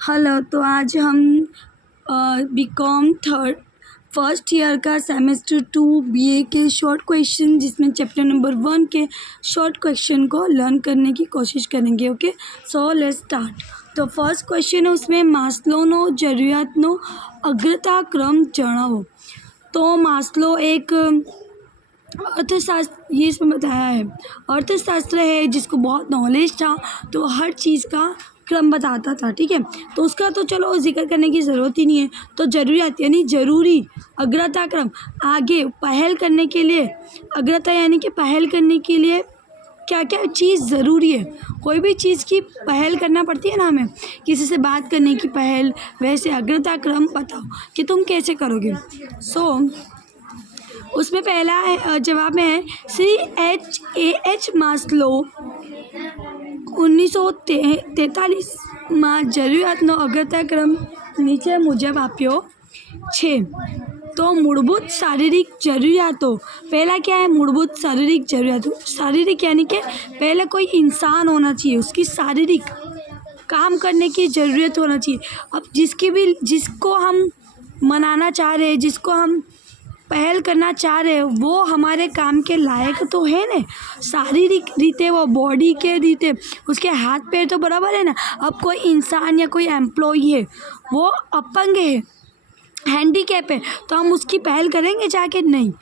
Hello, तो आज हम बीकॉम फर्स्ट ईयर का सेमेस्टर 2 बीए के शॉर्ट क्वेश्चन जिसमें चैप्टर नंबर 1 के शॉर्ट क्वेश्चन को लर्न करने की कोशिश करेंगे। Okay, so let's start. तो फर्स्ट क्वेश्चन है, उसमें मास्लोनो જરૂરિયાતનો अग्रता क्रम जણાવો। तो मास्लो एक अर्थशास्त्र, ये इसमें बताया है, अर्थशास्त्र है जिसको बहुत नॉलेज था, तो हर चीज़ का क्रम बताता था। ठीक है, तो उसका तो चलो जिक्र करने की ज़रूरत ही नहीं है। तो ज़रूरियात यानी ज़रूरी, अग्रता क्रम आगे पहल करने के लिए, अग्रता यानी कि पहल करने के लिए क्या क्या चीज़ ज़रूरी है। कोई भी चीज़ की पहल करना पड़ती है ना हमें, किसी से बात करने की पहल, वैसे अग्रता क्रम बताओ कि तुम कैसे करोगे। उसमें पहला जवाब में है CHAH मास्लो 1943 में જરૂરિયાતનો અગ્રતા ક્રમ નીચે મુજબ આપ્યો છે। तो मूलभूत शारीरिक ज़रूरियातों, पहला क्या है, मूलभूत शारीरिक ज़रूरियातों। शारीरिक यानी कि पहले कोई इंसान होना चाहिए, उसकी शारीरिक काम करने की ज़रूरत होना चाहिए। अब जिसको हम मनाना चाह रहे हैं, जिसको हम पहल करना चाह रहे हैं, वो हमारे काम के लायक तो है ना, शारीरिक रीते, वो बॉडी के रीते, उसके हाथ पैर तो बराबर है ना। अब कोई इंसान या कोई एम्प्लॉई है, वो अपंग है, हैंडीकैप है, तो हम उसकी पहल करेंगे जाके? नहीं।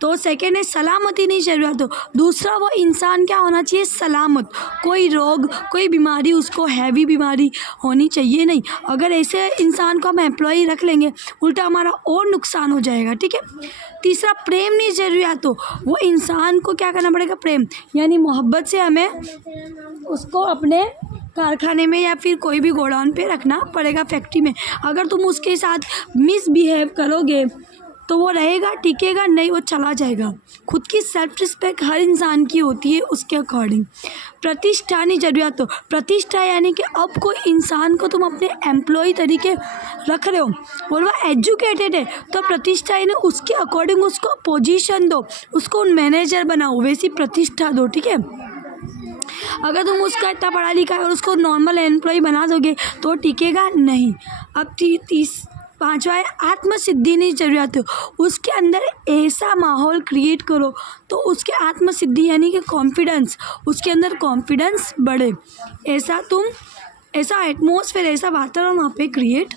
तो सेकेंड है सलामती नहीं ज़रूरत हो। दूसरा, वो इंसान क्या होना चाहिए, सलामत, कोई रोग, कोई बीमारी उसको हैवी बीमारी होनी चाहिए नहीं। अगर ऐसे इंसान को हम एम्प्लॉय रख लेंगे, उल्टा हमारा और नुकसान हो जाएगा। ठीक है। तीसरा, प्रेम नहीं ज़रूरियात हो। वो इंसान को क्या करना पड़ेगा, प्रेम यानी मोहब्बत से हमें उसको अपने कारखाने में या फिर कोई भी गोडाउन पे रखना पड़ेगा, फैक्ट्री में। अगर तुम उसके साथ मिसबिहेव करोगे तो वो रहेगा, टिकेगा नहीं, वो चला जाएगा। खुद की सेल्फ रिस्पेक्ट हर इंसान की होती है उसके अकॉर्डिंग। प्रतिष्ठा नहीं ज़रूरत हो। प्रतिष्ठा यानी कि अब कोई इंसान को तुम अपने एम्प्लॉय तरीके रख रहे हो और वह एजुकेटेड है, तो प्रतिष्ठा यानी उसके अकॉर्डिंग उसको पोजीशन दो, उसको मैनेजर बनाओ, वैसी प्रतिष्ठा दो। ठीक है। अगर तुम उसका इतना पढ़ा लिखा है और उसको नॉर्मल एम्प्लॉय बना दोगे तो टिकेगा नहीं। अब पांचवा है आत्मसिद्धि नहीं ज़रूरत हो। उसके अंदर ऐसा माहौल क्रिएट करो तो उसके आत्मसिद्धि यानी कि कॉन्फिडेंस, उसके अंदर कॉन्फिडेंस बढ़े, ऐसा एटमॉस्फेयर, ऐसा वातावरण वहाँ पे क्रिएट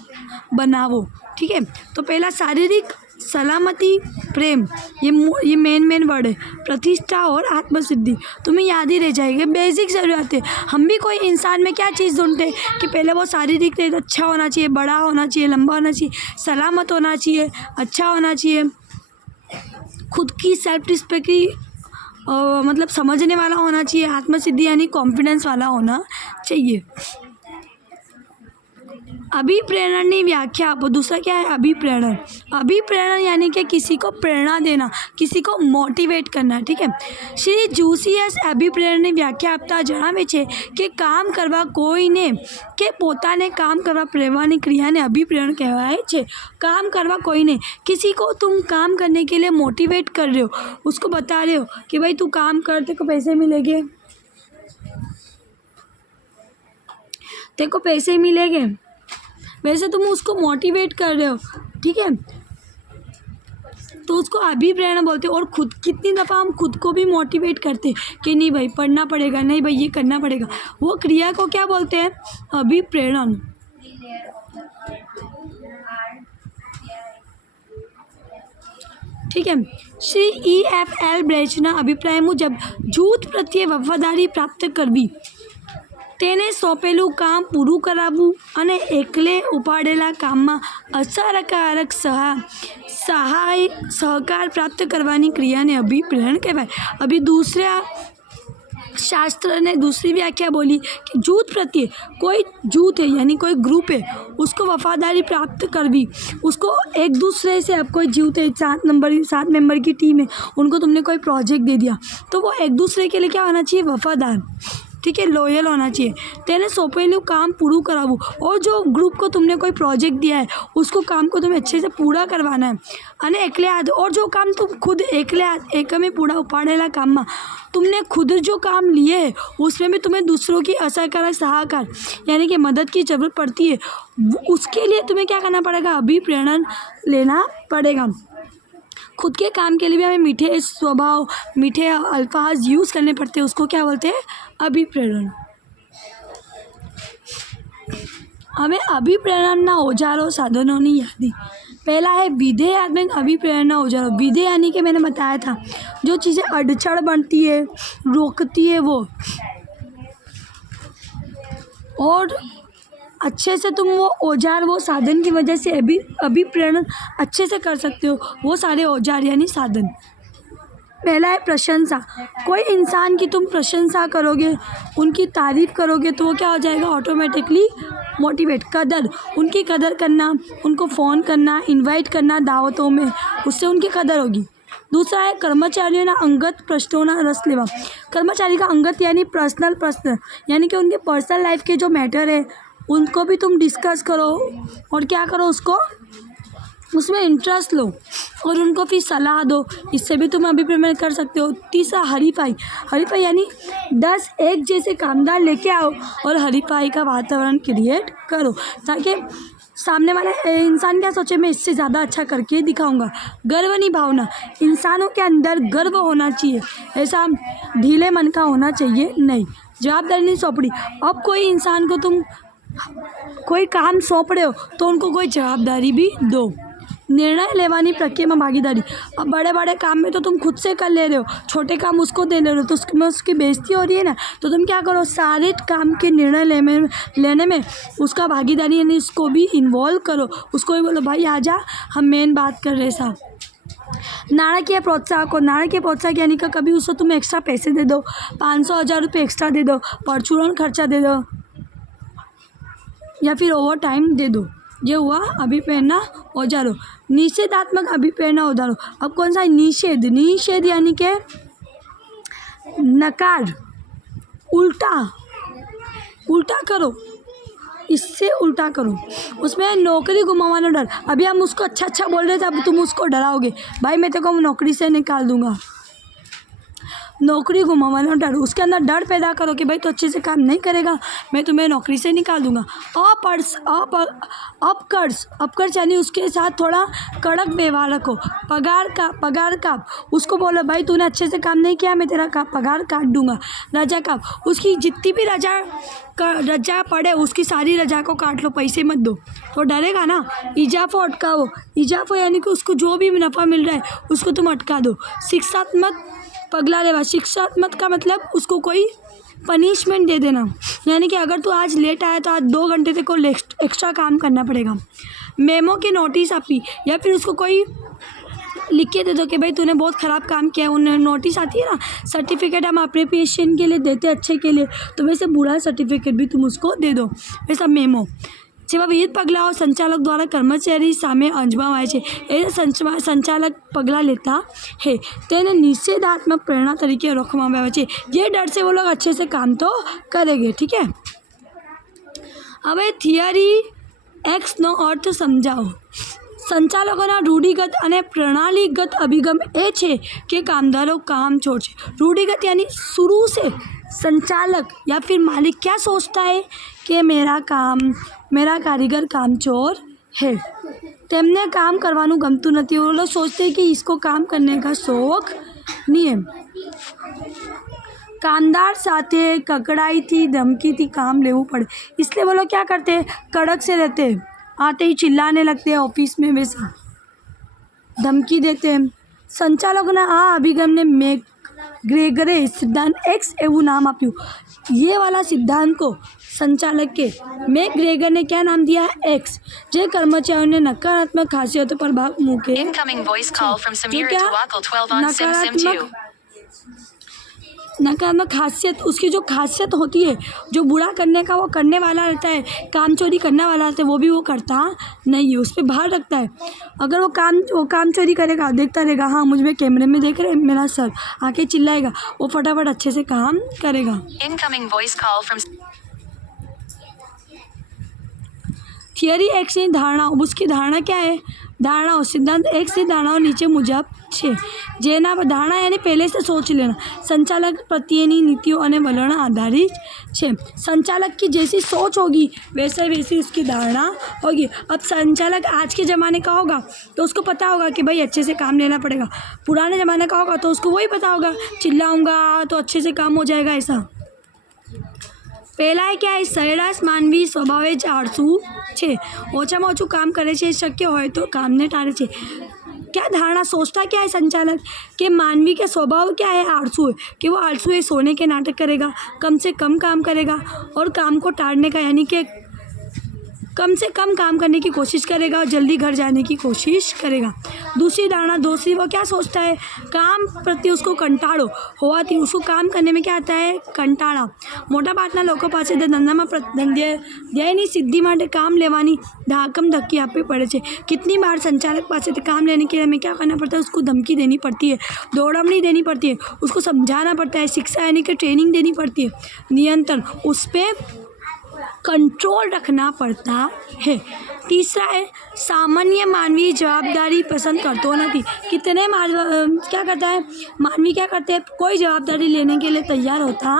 बनाओ। ठीक है। तो पहला शारीरिक, सलामती, प्रेम, ये मेन वर्ड है। प्रतिष्ठा और आत्मसिद्धि तुम्हें याद ही रह जाएगी, बेसिक ज़रूरत है। हम भी कोई इंसान में क्या चीज़ ढूंढते हैं कि पहले वो शारीरिक अच्छा होना चाहिए, बड़ा होना चाहिए, लंबा होना चाहिए, सलामत होना चाहिए, अच्छा होना चाहिए, खुद की सेल्फ रिस्पेक्ट की मतलब समझने वाला होना चाहिए। आत्मसिद्धि यानी कॉन्फिडेंस वाला होना चाहिए। अभिप्रेरण व्याख्या आपको। दूसरा क्या है, अभिप्रेरण। अभिप्रेरण यानी कि किसी को प्रेरणा देना, किसी को मोटिवेट करना। ठीक है। श्री જોશીએ અભિપ્રેરણની વ્યાખ્યા આપતા જણાવે છે કે કામ કરવા કોઈને કે પોતાને કામ કરવા પ્રેરવાની ક્રિયાને અભિપ્રેરણ કહેવાય છે। काम करवा कोई नहीं, किसी को तुम काम करने के लिए मोटिवेट कर रहे हो, उसको बता रहे हो कि भाई तू काम कर, तेरे को पैसे मिलेंगे, तेरे को पैसे मिलेंगे, वैसे तुम उसको मोटिवेट कर रहे हो। ठीक है। तो उसको अभिप्रेरणा बोलते हैं। और खुद, कितनी दफ़ा हम खुद को भी मोटिवेट करते हैं कि नहीं भाई पढ़ना पड़ेगा, नहीं भाई ये करना पड़ेगा, वो क्रिया को क्या बोलते हैं, अभिप्रेरण। ठीक है। श्री EFL બ્રેચના અભિપ્રાય મુજબ જૂથ પ્રત્યે વફાદારી પ્રાપ્ત કરવી, તેને સોંપેલું કામ પૂરું કરાવવું અને એકલે ઉપાડેલા કામમાં અસરકારક સહકાર પ્રાપ્ત કરવાની ક્રિયાને અભિપ્રેરણ કહેવાય। अभी दूसरा शास्त्र ने दूसरी व्याख्या बोली कि जूथ प्रत्ये, कोई जूथ है यानी कोई ग्रुप है, उसको वफादारी प्राप्त करवी, उसको एक दूसरे से, अब कोई जूथ है, 7 मेंबर की टीम है, उनको तुमने कोई प्रोजेक्ट दे दिया, तो वो एक दूसरे के लिए क्या होना चाहिए, वफादार। ठीक है, लॉयल होना चाहिए। તેને સોંપેલું કામ પૂરું કરાવવું, और जो ग्रुप को तुमने कोई प्रोजेक्ट दिया है उसको काम को तुम्हें अच्छे से पूरा करवाना है। અને એકલે હાથ, और जो काम तुम खुद एकले हाथ एक में पूरा उपाड़ेला काम में तुमने खुद जो काम लिए है उसमें भी तुम्हें दूसरों की असरकारक सहाकार यानी कि मदद की ज़रूरत पड़ती है। उसके लिए तुम्हें क्या करना पड़ेगा, अभिप्रेरणा लेना पड़ेगा। खुद के काम के लिए भी हमें मीठे स्वभाव, मीठे अल्फाज यूज़ करने पड़ते हैं, उसको क्या बोलते हैं, अभिप्रेरण। हमें अभिप्रेरणा औजारों साधनों की यादी। पहला है विधेयात्मक अभिप्रेरणा औजारों। विधेय यानी कि मैंने बताया था जो चीज़ें अड़चड़ बनती है, रोकती है वो, और अच्छे से तुम वो औजार, वो साधन की वजह से अभिप्रेरण अच्छे से कर सकते हो, वो सारे औजार यानी साधन। पहला है प्रशंसा। कोई इंसान की तुम प्रशंसा करोगे, उनकी तारीफ़ करोगे तो वो क्या हो जाएगा, ऑटोमेटिकली मोटिवेट। कदर, उनकी कदर करना, उनको फ़ोन करना, इनवाइट करना दावतों में, उससे उनकी कदर होगी। दूसरा है कर्मचारियों ना अंगत प्रश्नों ना रस लेवा। कर्मचारी का अंगत यानी पर्सनल प्रश्न, यानी कि उनके पर्सनल लाइफ के जो मैटर है उनको भी तुम डिस्कस करो, और क्या करो, उसको उसमें इंटरेस्ट लो और उनको फिर सलाह दो, इससे भी तुम अभिप्रेरण कर सकते हो। तीसरा हरीफाई। हरीफाई यानी 10 एक जैसे कामदार लेके आओ और हरीफाई का वातावरण क्रिएट करो, ताकि सामने वाला इंसान क्या सोचे, मैं इससे ज़्यादा अच्छा करके दिखाऊंगा। गर्व नहीं भावना, इंसानों के अंदर गर्व होना चाहिए, ऐसा ढीले मन का होना चाहिए नहीं। जवाबदारी नहीं सौंपड़ी। अब कोई इंसान को तुम कोई काम सौंप रहे हो तो उनको कोई जवाबदारी भी दो। निर्णय लेवानी प्रक्रिया में भागीदारी। अब बड़े बड़े काम में तो तुम खुद से कर ले रहे हो, छोटे काम उसको दे ले रहे हो, तो उसमें उसकी बेइज्जती हो रही है ना, तो तुम क्या करो, सारे काम के निर्णय लेने में उसका भागीदारी यानी उसको भी इन्वॉल्व करो। उसको भी बोलो भाई आजा, हम मेन बात कर रहे साहब। नाणकीय प्रोत्साहक को, नाणकीय प्रोत्साहक यानी कि कभी उसको तुम एक्स्ट्रा पैसे दे दो, 500-1000 रुपये एक्स्ट्रा दे दो, परचूरण खर्चा दे दो, या फिर ओवर टाइम दे दो। ये हुआ अभिप्रेरणा औजारों। निषेधात्मक अभिप्रेरणा औजारों। अब कौन सा, निषेध। निषेध यानी कि नकार, उल्टा करो, इससे उल्टा करो। उसमें नौकरी गुमावाना डर। अभी हम उसको अच्छा बोल रहे थे, अब तुम उसको डराओगे, भाई मैं तेरे को नौकरी से निकाल दूंगा। नौकरी गुमावाना डर, उसके अंदर डर पैदा करो कि भाई तो अच्छे से काम नहीं करेगा, मैं तुम्हें नौकरी से निकाल दूंगा। अपकर्ष यानी उसके साथ थोड़ा कड़क व्यवहार रखो। पगार काप, उसको बोलो भाई तूने अच्छे से काम नहीं किया, मैं तेरा पगार काट दूंगा। रजा काप, उसकी जितनी भी रजा पड़े उसकी सारी रजा को काट लो, पैसे मत दो, तो डरेगा ना। इजाफा अटकाओ। इजाफा यानी कि उसको जो भी मुनाफा मिल रहा है उसको तुम अटका दो। शिक्षात्मक पगला लेवा। शिक्षात्मक का मतलब उसको कोई पनिशमेंट दे देना, यानी कि अगर तू आज लेट आया तो आज 2 घंटे तेरे को एक्स्ट्रा काम करना पड़ेगा। मेमो की नोटिस आपी, या फिर उसको कोई लिख के दे दो कि भाई तूने बहुत ख़राब काम किया। उन्हें नोटिस आती है ना, सर्टिफिकेट हम अप्रिसिएशन के लिए देते अच्छे के लिए, तो वैसे बुरा सर्टिफिकेट भी तुम उसको दे દો, वैसा मेमो। જેવા વિવિધ પગલાઓ સંચાલક દ્વારા કર્મચારી સામે અજમાવાય છે, એ સંચાલક પગલાં લેતા है, તેને નિષેધાત્મક પ્રેરણા તરીકે ઓળખવામાં આવે છે। ये डर से वो लोग अच्छे से काम तो करेंगे, ठीक है। હવે થિયરી એક્સનો અર્થ સમજાવો। સંચાલકોના રૂઢિગત અને પ્રણાલીગત અભિગમ એ છે કે કામદારો કામ છોડશે। रूढ़िगत यानी शुरू से संचालक या फिर मालिक क्या सोचता है कि मेरा कारीगर कामचोर है, तेमने काम करवानुं गमतुं नथी। वो लोग सोचते हैं कि इसको काम करने का शौक नहीं है। कामदार साथे ककड़ाई थी, धमकी थी काम लेवू पड़े, इसलिए वो लोग क्या करते हैं, कड़क से रहते हैं, आते ही चिल्लाने लगते हैं ऑफिस में, वैसा धमकी देते हैं। संचालकोना आ अभिगम ने मैकग्रेगरे सिद्धांत एक्स एवं नाम आप्યું। ये वाला सिद्धांत को संचालक के मैकग्रेगर ने क्या नाम दिया, एक्स। जे कर्मचारियों ने नकारात्मक खासियतों पर भाग मूके। Incoming voice call from Samira Tawakkul 12 on Sim 2. नकारात्मक खासियत, उसकी जो खासियत होती है, जो बुरा करने का वो करने वाला रहता है, काम चोरी करने वाला रहता है, वो भी वो करता नहीं है, उस पर भार रखता है। अगर वो काम चोरी करेगा, देखता रहेगा, हाँ मुझ में कैमरे में देख रहे मेरा सर, आके चिल्लाएगा, वो फटाफट अच्छे से काम करेगा। Incoming voice call from theory एक से धारणा, उसकी धारणा क्या है? धारणाओं, सिद्धांत एक से धारणाओं નીચે મુજબ છે, જેના પર ધારણા એને પહેલે से सोच लेना, संचालक प्रत्येनी नीतियों અને वलण आधारित છે। संचालक की जैसी सोच होगी वैसी उसकी धारणा होगी। अब संचालक आज के ज़माने का होगा तो उसको पता होगा कि भाई अच्छे से काम लेना पड़ेगा, पुराने ज़माने का होगा तो उसको वही पता होगा, चिल्लाऊंगा तो अच्छे से काम हो जाएगा, ऐसा। પહેલાં क्या है? સરેરાશ માનવી સ્વભાવે જ આળસુ છે, ઓછામાં ઓછું કામ કરે છે, શક્ય હોય તો કામને टाळे છે। क्या धारणा, सोचता क्या है संचालक कि मानवी का स्वभाव क्या है? आलसू है, कि वो आलसू है, सोने के नाटक करेगा, कम से कम काम करेगा और काम को टालने का, यानी कि कम से कम काम करने की कोशिश करेगा और जल्दी घर जाने की कोशिश करेगा। दूसरी धारणा, दूसरी वो क्या सोचता है? काम प्रति उसको कंटाळो होवाથી उसको काम करने में क्या आता है? कंटाळा। મોટાભાગના લોકો પાસે ધંધામાં ધ્યેયની સિદ્ધિ માટે काम લેવાની धाकम धक्की આપવી પડે છે। कितनी बार संचालक पास काम लेने के लिए हमें क्या करना पड़ता है? उसको धमकी देनी पड़ती है, दौड़मनी देनी पड़ती है, उसको समझाना पड़ता है, शिक्षा यानी कि ट्रेनिंग देनी पड़ती है, नियंत्रण, उस पर कंट्रोल रखना पड़ता है। तीसरा है सामान्य मानवीय जवाबदारी पसंद करते नहीं। कितने क्या करता है मानवी, क्या करते हैं? कोई जवाबदारी लेने के लिए तैयार होता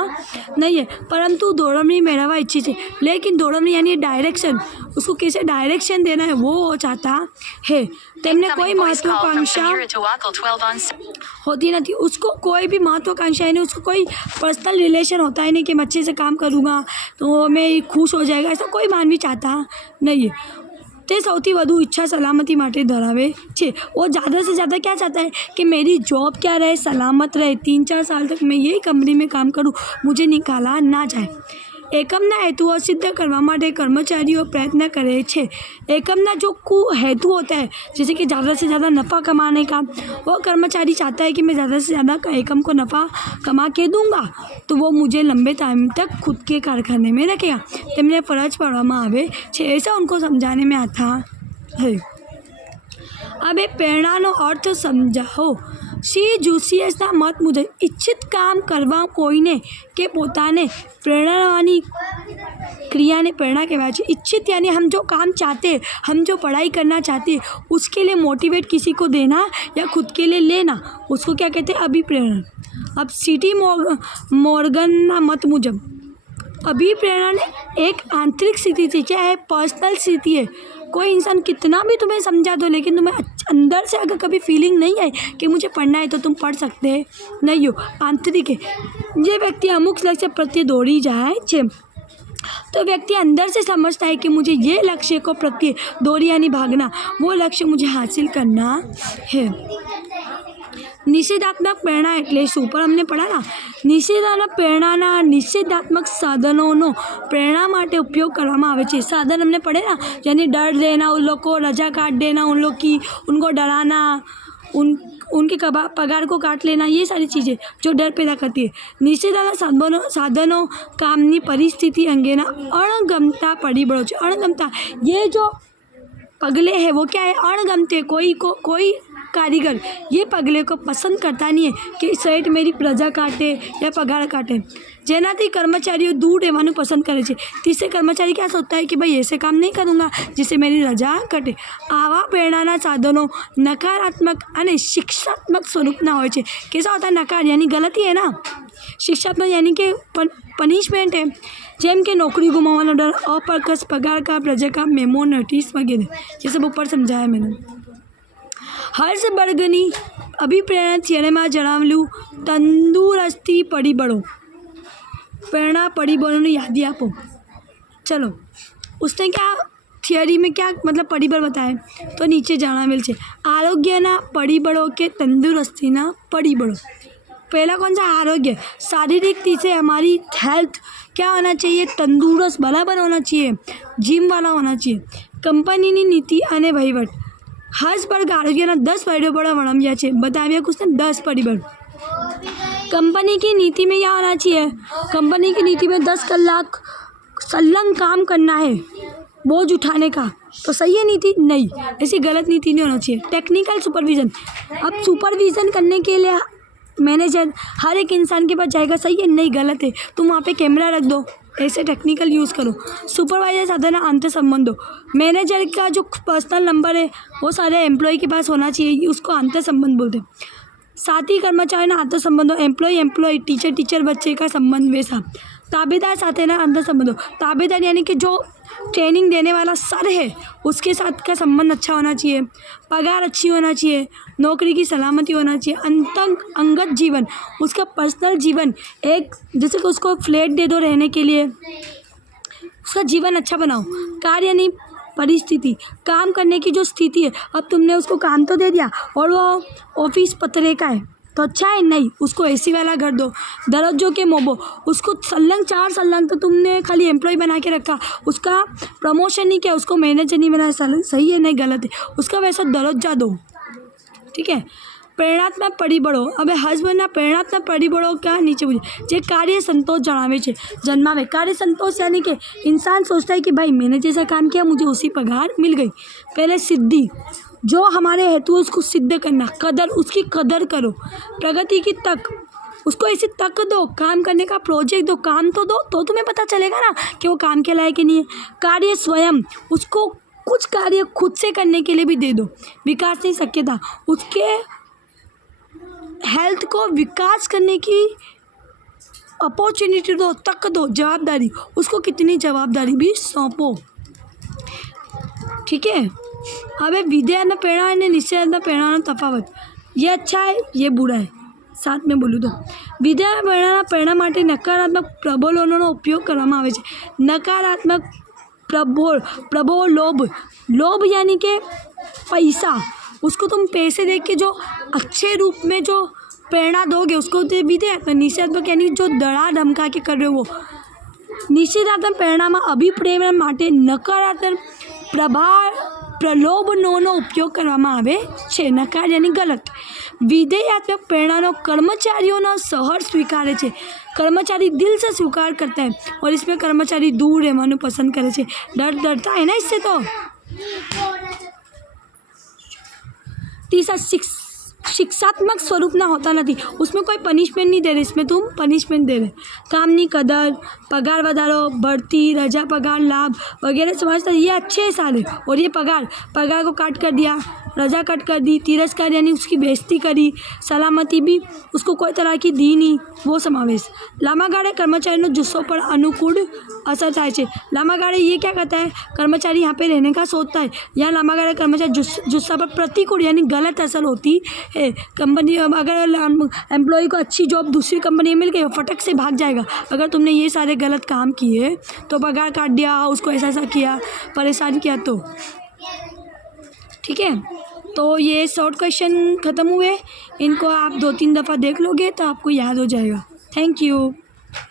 नहीं है, परंतु दौड़मनी मेळववा इच्छे છે, लेकिन दौड़मनी यानी डायरेक्शन, उसको कैसे डायरेक्शन देना है वो चाहता है। तेमने कोई महत्वाकांक्षा होती नहीं, उसको कोई भी महत्वाकांक्षा है नहीं, उसको कोई पर्सनल रिलेशन होता है नहीं कि मैं अच्छे से काम करूँगा तो मैं खुश हो जाएगा, ऐसा कोई मानवी चाहता नहीं है। તે સૌથી વધુ ઈચ્છા સલામતી માટે ધરાવે છે। वो ज़्यादा से ज़्यादा क्या चाहता है कि मेरी जॉब क्या रहे, सलामत रहे, 3-4 साल तक मैं यही कंपनी में काम करूँ, मुझे निकाला ना जाए। એકમના હેતુઓ સિદ્ધ કરવા માટે કર્મચારીઓ પ્રયત્ન કરે છે। એકમના जो हेतु होता है, जैसे कि ज़्यादा से ज़्यादा नफ़ा कमाने का, वो कर्मचारी चाहता है कि मैं ज़्यादा से ज़्यादा एकम को नफ़ा कमा के दूंगा तो वो मुझे लंबे टाइम तक खुद के कारखाने में रखेगा, तेमने फरज पाडવામાં આવે છે, ऐसा उनको समझाने में आता है। अब प्रेरणाનો अर्थ समझाओ। श्री जूसियसના मत मुजब इच्छित काम કરવા કોઈને કે પોતાને પ્રેરણાની क्रिया ने प्रेरणा कहवाय छे। इच्छित यानी हम जो काम चाहते हैं, हम जो पढ़ाई करना चाहते हैं, उसके लिए मोटिवेट किसी को देना या खुद के लिए लेना, उसको क्या कहते हैं? अभिप्रेरण। अब सीटी मॉर्गन मत मुजब अभिप्रेरण एक आंतरिक स्थिति थी। क्या है? पर्सनल स्थिति है। कोई इंसान कितना भी तुम्हें समझा दो, लेकिन तुम्हें अंदर से अगर कभी फीलिंग नहीं आई कि मुझे पढ़ना है तो तुम पढ़ सकते नहीं हो, आंतरिक है। ये व्यक्ति अमुक लक्ष्य प्रति दौड़ी जाए छे, तो व्यक्ति अंदर से समझता है कि मुझे ये लक्ष्य को प्रति दौड़ी यानी भागना, वो लक्ष्य मुझे हासिल करना है। निषेधात्मक प्रेरणा એટલે શું? પર અમને પઢાના નિષેધાત્મક પ્રેરણાના નિષેધાત્મક સાધનોનો પ્રેરણા માટે ઉપયોગ કરવામાં આવે છે। સાધન हमने पढ़े ना, यानी डर देना, उन लोग को रजा काट देना, उन लोग की उनको डराना, उनके पगार को काट लेना, ये सारी चीज़ें जो डर पैदा करती है। निषेधात्मक साधनों कामनी परिस्थिति अंगेना अणगमता परिबळो छे। अणगमता, ये जो पगले हैं वो क्या है? अणगमते। कोई कारीगर ये पगले को पसंद करता नहीं है कि सेठ मेरी प्रजा काटे या पगार काटे, જેનાથી કર્મચારીઓ दूर રહેવાનું પસંદ કરે છે। तीसरे कर्मचारी क्या सोचता है कि भाई ऐसे काम नहीं करूँगा जिससे मेरी रजा कटे। आवा प्रेरणाना साधनों नकारात्मक અને શિક્ષાત્મક સ્વરૂપના હોય છે। कैसा होता है? नकार यानी गलती है ना, शिक्षात्मक यानी कि पनिशमेंट है, જેમ કે नौकरी गुमावવાનો डर, अप्रकस पगार का, प्रजा का, मेमो, नोटिस वगैरह, ये सब ऊपर समझाया मैंने। હર્ષબર્ગની અભિપ્રેરણા થિયરીમાં જણાવેલું તંદુરસ્તી પરિબળો, प्रेरणा परिबळोની यादी आपो। चलो, उसने क्या थियरी में क्या मतलब परिबळ बताए तो नीचे जણાવેલ છે। आरोग्यना परिबळो के तंदुरस्तीना परिबळो। पहला कौन सा? आरोग्य, शारीरिक से हमारी हेल्थ क्या होना चाहिए? तंदुरुस्त बराबर होना चाहिए, जिम वाला होना चाहिए। कंपनी नीति અને વહીવટ। હર્ષબર્ગ આરોગ્યના 10 પરિબળો વર્ણવ્યા છે, બતાવ્યા કુછને 10 પરિબળ। कंपनी की नीति में क्या होना चाहिए, कंपनी की नीति में 10 कलाक संलग्न काम करना है, बोझ उठाने का, तो सही है नीति? नहीं, ऐसी गलत नीति नहीं होना चाहिए। टेक्निकल सुपरविज़न, अब सुपरविज़न करने के लिए मैनेजर हर एक इंसान के पास जाएगा, सही है? नहीं, गलत है। तुम वहाँ पे कैमरा रख दो, ऐसे टेक्निकल यूज़ करो। सुपरवाइजर साधन अंतर संबंध हो, मैनेजर का जो पर्सनल नंबर है वो सारे एम्प्लॉय के पास होना चाहिए, उसको अंतर संबंध बोलते हैं। साथी कर्मचारी ना अंतर संबंध हो, एम्प्लॉय टीचर बच्चे का संबंध वैसा। ताबेदार साथ है ना अंतर संबंध हो, ताबेदार यानी कि जो ट्रेनिंग देने वाला सर है उसके साथ का संबंध अच्छा होना चाहिए, पगार अच्छी होना चाहिए, नौकरी की सलामती होना चाहिए। अंगत जीवन, उसका पर्सनल जीवन, एक जैसे कि उसको फ्लैट दे दो रहने के लिए, उसका जीवन अच्छा बनाओ। कार्य यानी परिस्थिति, काम करने की जो स्थिति है, अब तुमने उसको काम तो दे दिया और वो ऑफिस पतरे का है तो अच्छा है? नहीं, उसको एसी वाला घर दो। दरज्जों के मोबो, उसको संलग्न 4 संलग्न तो तुमने खाली एम्प्लॉय बना के रखा, उसका प्रमोशन नहीं किया, उसको मैनेजर नहीं बनाया, सही है? नहीं, गलत है। उसका वैसा दरज्जा दो, ठीक है। प्रेरणात्मक परिबળો, હવે હસબન્ડના પ્રેરણાત્મક પરિબળો क्या नीचे पूछे, जे कार्य संतोष जन्मावे। कार्य संतोष यानी कि इंसान सोचता है कि भाई मैंने जैसा काम किया मुझे उसी पगार मिल गई। पहले सिद्धि, जो हमारे हेतु है उसको सिद्ध करना। कदर, उसकी कदर करो। प्रगति की तक, उसको ऐसी तक दो, काम करने का प्रोजेक्ट दो, काम तो दो, तो तुम्हें पता चलेगा ना कि वो काम के लायक कि नहीं है। कार्य स्वयं, उसको कुछ कार्य खुद से करने के लिए भी दे दो। विकास नहीं शक्यता, उसके हेल्थ को विकास करने की अपॉर्चुनिटी दो, तक दो। जवाबदारी, उसको कितनी जवाबदारी भी सौंपो, ठीक है। હવે વિધેયના પ્રેરણા અને નિશ્ચયના પ્રેરણાનો તફાવત, ये अच्छा है, ये बुरा है। साथ में बोलूँ तो વિધેયના પ્રેરણાના પ્રેરણા માટે નકારાત્મક પ્રબળોનો ઉપયોગ કરવામાં આવે છે। નકારાત્મક પ્રબળ, लोभ यानी कि पैसा, उसको तुम पैसे देख के जो अच्छे रूप में जो प्रेरणा दोगे उसको विधेयक। निषेधात्मक यानी जो दड़ा धमका के कर रहे हो वो। निषेधात्मक प्रेरणाમાં અભિપ્રેરણ માટે નકારાત્મક પ્રલોભનોનો ઉપયોગ કરવામાં આવે છે। નકાર यानी गलत। विधेयात्मक प्रेरणाનો कर्मचारीઓનો सहर स्वीकारे છે। कर्मचारी दिल से स्वीकार करता है और इसमें कर्मचारी दूर रहना पसंद करे છે। डरता है ना इससे। तो तीसरा, शिक्षात्मक स्वरूप ना होता नहीं, उसमें कोई पनिशमेंट नहीं दे रहे, इसमें तुम पनिशमेंट दे रहे। काम नहीं कदर, पगार वधारो, बढ़ती, रजा पगार, लाभ वगैरह समझता, ये अच्छे हैं सारे। और ये पगार को काट कर दिया, रजा कट कर दी, तिरस्कार यानी उसकी बेइज्जती करी, सलामती भी उसको कोई तरह की दी नहीं, वो समावेश। लांबा गाड़े कर्मचारी जुस्सों पर अनुकूल असर થાય છે। लांबा गाड़े ये क्या करता है, कर्मचारी यहाँ पे रहने का सोचता है, या लांबा गाड़े कर्मचारी जुस्सा पर प्रतिकूल यानी गलत असर होती है। कंपनी, अगर एम्प्लॉय को अच्छी जॉब दूसरी कंपनी में मिल गई, फटक से भाग जाएगा। अगर तुमने ये सारे गलत काम किए तो पगार काट दिया, उसको ऐसा किया, परेशान किया, तो ठीक है। तो ये शॉर्ट क्वेश्चन ख़त्म हुए, इनको आप 2-3 दफ़ा देख लोगे तो आपको याद हो जाएगा। Thank you.